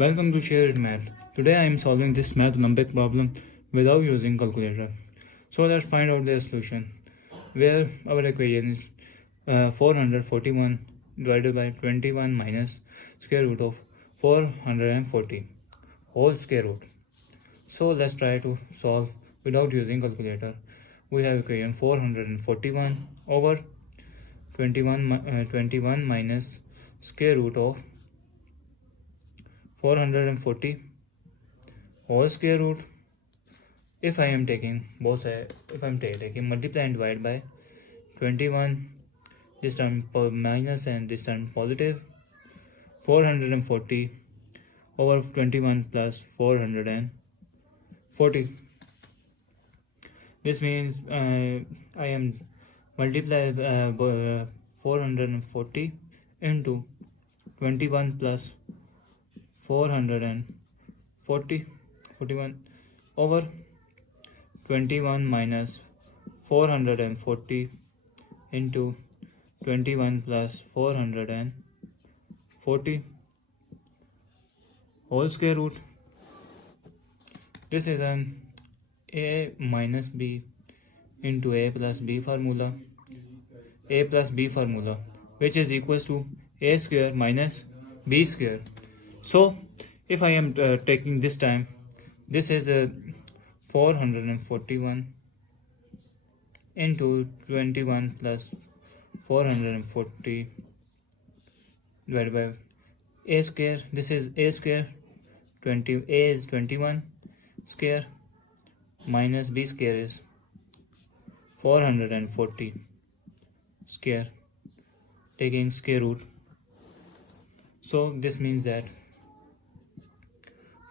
Welcome to Shared Math. Today I am solving this Math Olympiad problem without using calculator. So let's find out the solution. Where our equation is 441 divided by 21 minus square root of 440 whole square root. So let's try to solve without using calculator. We have equation 441 over 21 minus square root of 440 whole square root. If I am taking both sides, if I am taking multiply and divide by 21, this term minus and this term positive, 440 over 21 plus 440. This means I am multiply 440 into 21 plus 41 over 21 minus 440 into 21 plus 440 whole square root. This is an a minus b into a plus b formula, which is equals to a square minus b square. So if I am taking this time, this is 441 into 21 plus 440 divided by a square. This is a square, a is 21 square minus b square is 440 square, taking square root. So this means that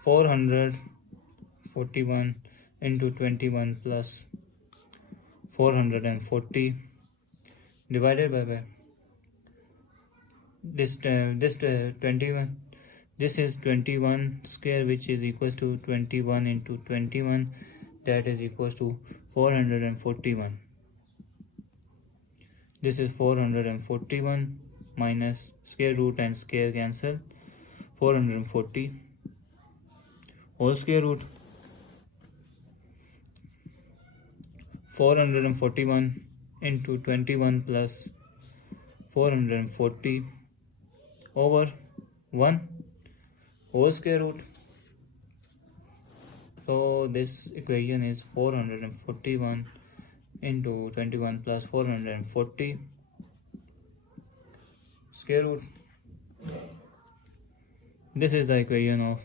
441 into 21 plus 440 divided by this 21. This is 21 square, which is equals to 21 into 21, that is equals to 441. This is 441 minus square root and square cancel, 440 whole square root. 441 into 21 plus 440 over 1 whole square root. So this equation is 441 into 21 plus 440 square root. This is the equation of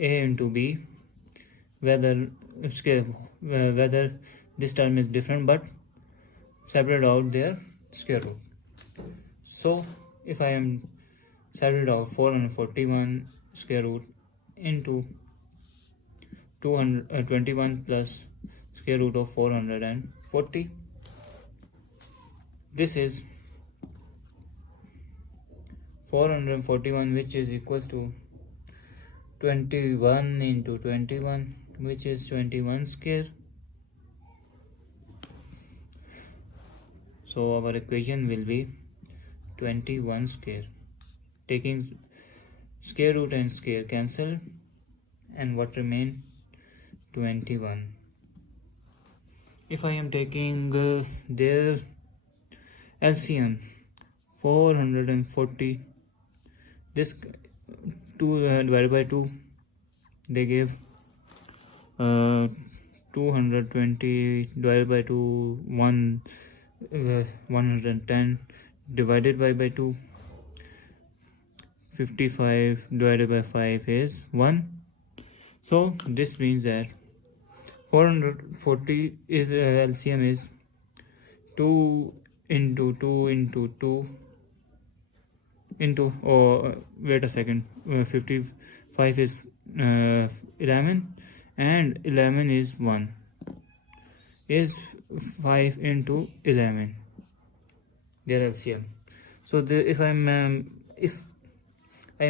a into b, whether this term is different but separate out their square root. So if I am separate out 441 square root into 221 plus square root of 440, this is 441, which is equals to 21 into 21, which is 21 square. So our equation will be 21 square, taking square root and square cancel, and what remain 21. If I am taking their LCM 440, this 2 divided by 2, they give 220 divided by 2, 110 divided by 2, 55 divided by 5 is 1. So this means that 440 is LCM is 2 into 2 into 2 into, wait a second, 55 is 11 and 11 is 1, is 5 into 11, their LCM. So if I am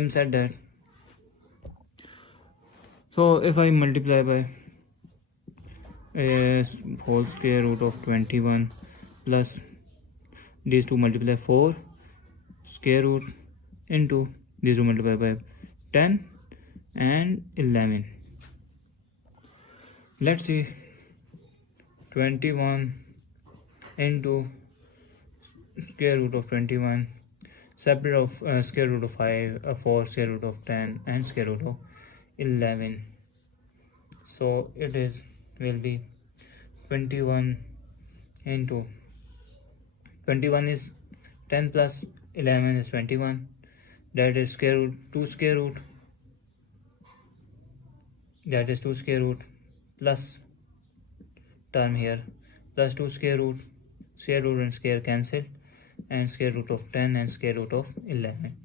said that, so if I multiply by a whole square root of 21 plus these two multiply 4 square root into these two multiply by 10 and 11. Let's see. 21 into square root of 21, separate of square root of 5, 4, square root of 10, and square root of 11. So it will be 21 into 21 is 10 plus 11 is 21. That is square root 2 square root. That is 2 square root plus term here plus 2 square root and square cancel, and square root of 10 and square root of 11.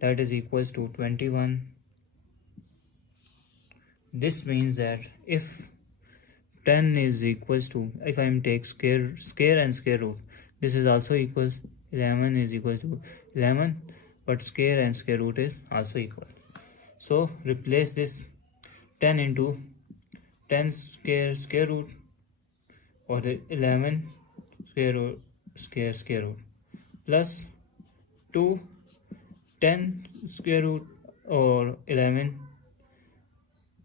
That is equals to 21. This means that if 10 is equals to, if I take square and square root, this is also equals 11 is equal to 11, but square and square root is also equal. So replace this 10 into 10 square root or 11 square root square root plus 2 10 square root or 11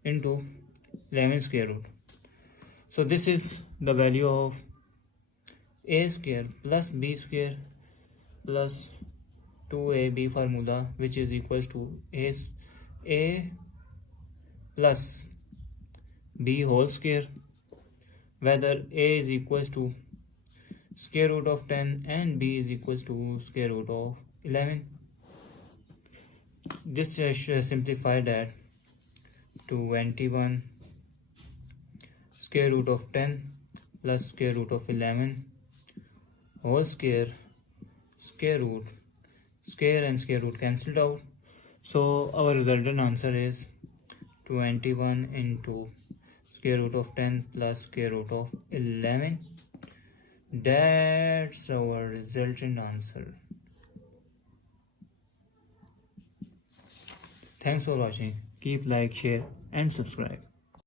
into 11 square root. So this is the value of a square plus b square plus 2ab formula, which is equals to a plus b whole square, whether a is equals to square root of 10 and b is equals to square root of 11. This should simplify that to 21 square root of 10 plus square root of 11 whole square root, square and square root cancelled out. So our resultant answer is 21 into square root of 10 plus square root of 11. That's our resultant answer. Thanks for watching. Keep like, share and subscribe.